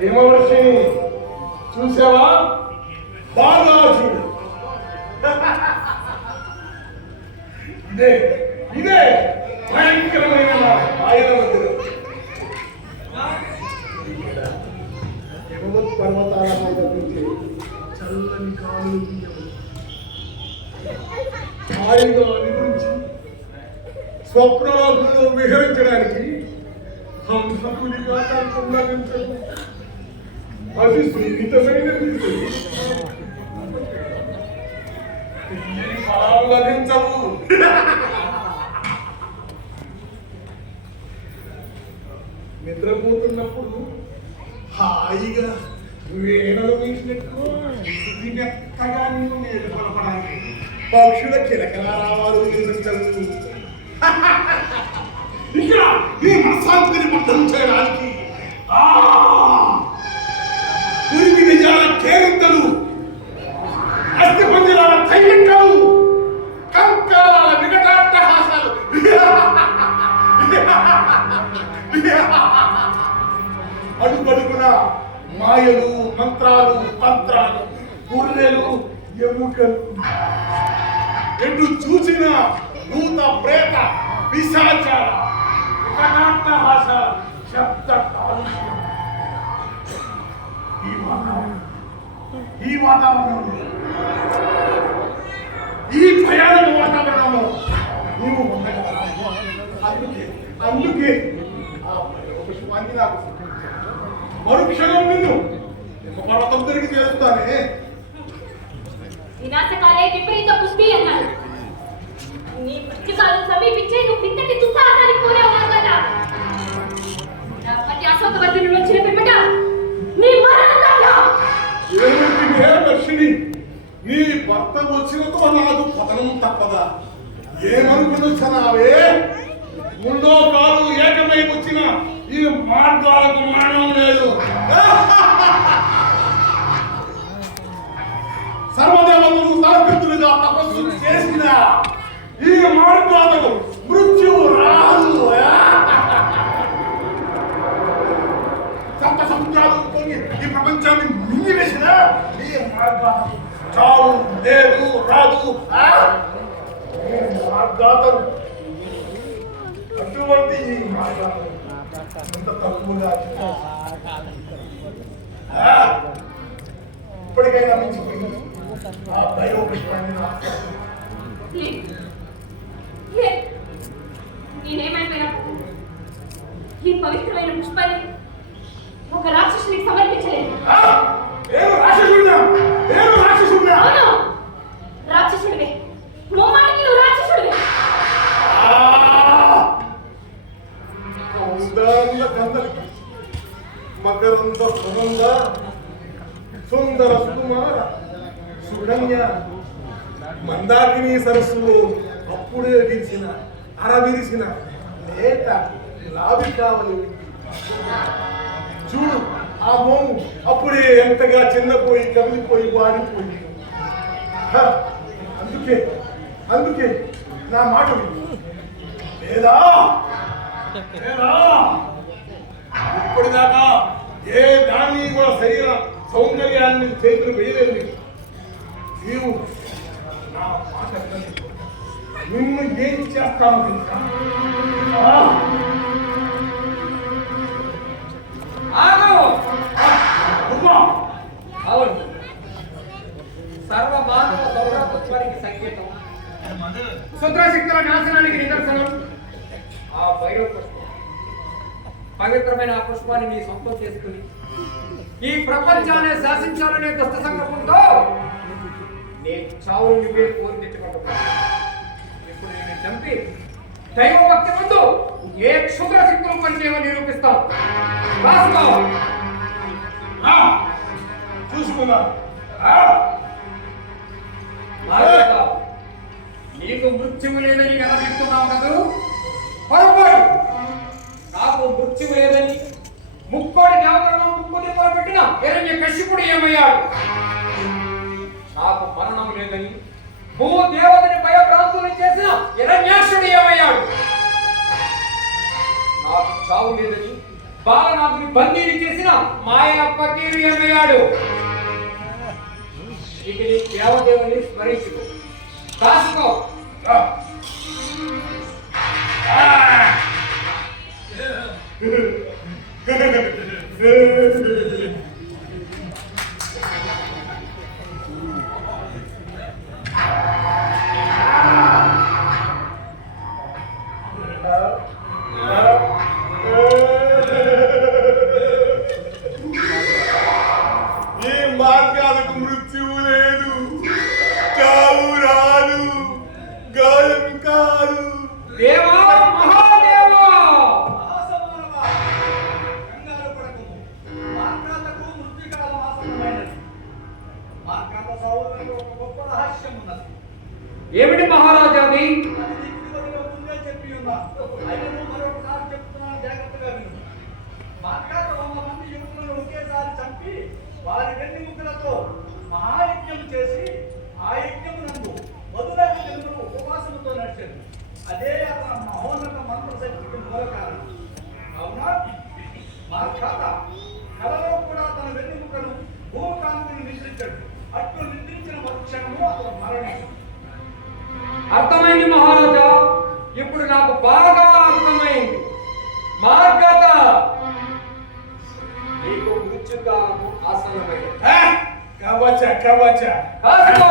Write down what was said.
హిమవర్షిని చూసావా? బాగా చూడు. ఇదే ఇదే భయంకరమైన ఆయన మందిరం. హిమవత్ పర్వతాల మీద నుంచి చల్లని కాలు హాయిగా నిద్రించి స్వప్నలోకంలో విహరించడానికి హంసకుడిగా సంబంధించదు. అది సున్నితమైనది. లభించవు. నిద్రపోతున్నప్పుడు హాయిగా వేణలు వేసినట్టు మెత్తగా నీవు మేలుకొనపడానికి పక్షుల కిలకల రావాలు వినిపించవచ్చు. ఇక్కడ నీ మనశాంతిని బద్దం చేయడానికి పురిగి నిజాల కేరింతలు, అస్థి పంజరాల ధైర్యంకాలు, కంకాల వికటాట్టహాసాలు, అడుగడుగున మాయలు, మంత్రాలు, తంత్రాలు, గుర్రెలు, ఎముకలు, ఎటు చూసిన భూత ప్రేత పిశాచాల వికటాట్టహాస శబ్ద కాలుష్యం. ఈ వాతావరణంలో, ఈ భయానక వాతావరణంలో నీవు ఉండగలవా? అందుకే ఆ పుష్పాన్ని నాకు మరుక్షణం నిన్ను పర్వతం తిరిగి చేస్తానే. వినాశకాలే విపరీత పుష్టి అన్నాడు. నీ మృత్యుకాలం సమీపించే నువ్వు ఇంతటి దుస్సాహసానికి కోరేవాడు కదా. నా పతి అశోకవర్ధనుడు వచ్చిన పిమ్మట నీ లక్ష్మి, నీ భర్త వచ్చినతో నాకు పతనం తప్పదా? ఏమనుకున్నావే? ముందో కాలు ఏకమై వచ్చిన ఈ మార్గాలకు మరణం లేదు. సర్వదేవతలు తలపెత్తులుగా తపస్సు చేసిన ఈ మార్గాలకు మృత్యువు రాదు. సప్త సముద్రాలు ఈ ప్రపంచాన్ని మింగివేసిన ఈ మార్గాలకు చావు లేదు, రాదు. మార్గాతలు అటువంటి ఈ మార్గాలు ఎంత తక్కువగా ఇప్పటికైనా మించిపోయింది ఆ దైవ పుష్పాన్ని. నేనేమైపోయినా ఈ పవిత్రమైన పుష్పాన్ని ఒక రాక్షసునికి సమర్పించలేదు. రాక్షసుడివే, మొమ్మాటికి నువ్వు రాక్షసుడివే. మకరంద సుగంధ సుందర సుకుమార సుగంధ్య మందాకిని సరస్సులో అప్పుడే విరిసిన అరవిరిసిన లేత గులాబీ కావలి. చూడు, ఆ మోము అప్పుడే ఎంతగా చిన్నపోయి కమిలిపోయి వాడిపోయి. అందుకే అందుకే నా మాట లేదా ఇప్పటిదాకా ఏ దాన్ని కూడా శరీర సౌందర్యాన్ని చేతులు వేయలేదు. నీవు నా మాట నిన్ను ఏం చేస్తాను తెలుసా? సర్వమానవ సౌరభత్వానికి సంకేతం, శుద్రశక్తుల నాశనానికి నిదర్శనం ఆ భైరవ పుష్పం. పవిత్రమైన ఆ పుష్పాన్ని నీ సొంతం చేసుకుని ఈ ప్రపంచాన్ని శాసించాలనే దుష్ట సంకల్పంతో నేను చావు నువ్వే కోరి తెచ్చుకుంటున్నాను. ఇప్పుడు నేను చంపి దైవ భక్తి ముందు ఏ క్షుద్ర శక్తులు పనిచేయమని నిరూపిస్తాం. చూసుకున్నా నీకు మృత్యువు లేదని కనబడుతున్నావు కదా. పొరపాటు. నాకు మృత్యువు లేదని ముక్కోడి దేవతలను ముక్కుని పొరపెట్టిన హిరణ్యకశిపుడు ఏమయ్యాడు? నాకు మరణం లేదని భూదేవతని భయభ్రాంతులు చేసిన హిరణ్యాక్షుడు ఏమయ్యాడు? నాకు చావు లేదని బాలనాథుని బందీని చేసిన మాయా ఫకీరు ఏమయ్యాడు? ఇక నీ దేవదేవుని స్మరించుకో, కాసుకో. ఈ మార్గాలకు మృత్యువు లేదు, చావు రాదు, గాయం కాదు. దేవా మహాదేవా, కంగారు పడకము. మార్కాతకు మృత్యుకాలం ఆసన్నమైనది. మార్కాత సౌరంలో ఒక గొప్ప రహస్యం ఉన్నది. ఏమిటి మహారాజా అది? అది నీకు ఇదివరలో ముందే చెప్పి ఉన్నా. అయినను మరొకసారి చెప్తున్నాను, జాగ్రత్తగా విను. మార్కాత 100 మంది యువకులను ఒకేసారి చంపి వారి వెన్నెముకలతో మహాయజ్ఞం చేసి ఆ యజ్ఞం నందు మధురైన జనులు ఉపవాసముతో నడిచారు. అదే అతని మహోన్నత మంత్రశక్తికి మూల కారణం. అవునా? మార్కాత కలలో కూడా తన వెన్నెముకను భూకాంతిని నిద్రించాడు. అట్లు నిద్రించిన మరుక్షణము అతను మరణించాడు. అర్థమైంది మహారాజా, ఇప్పుడు నాకు బాగా అర్థమైంది. మార్గత, నీకు మృత్యుకాలము ఆసన్నమైంది. కవచ కవచ కాసుకో.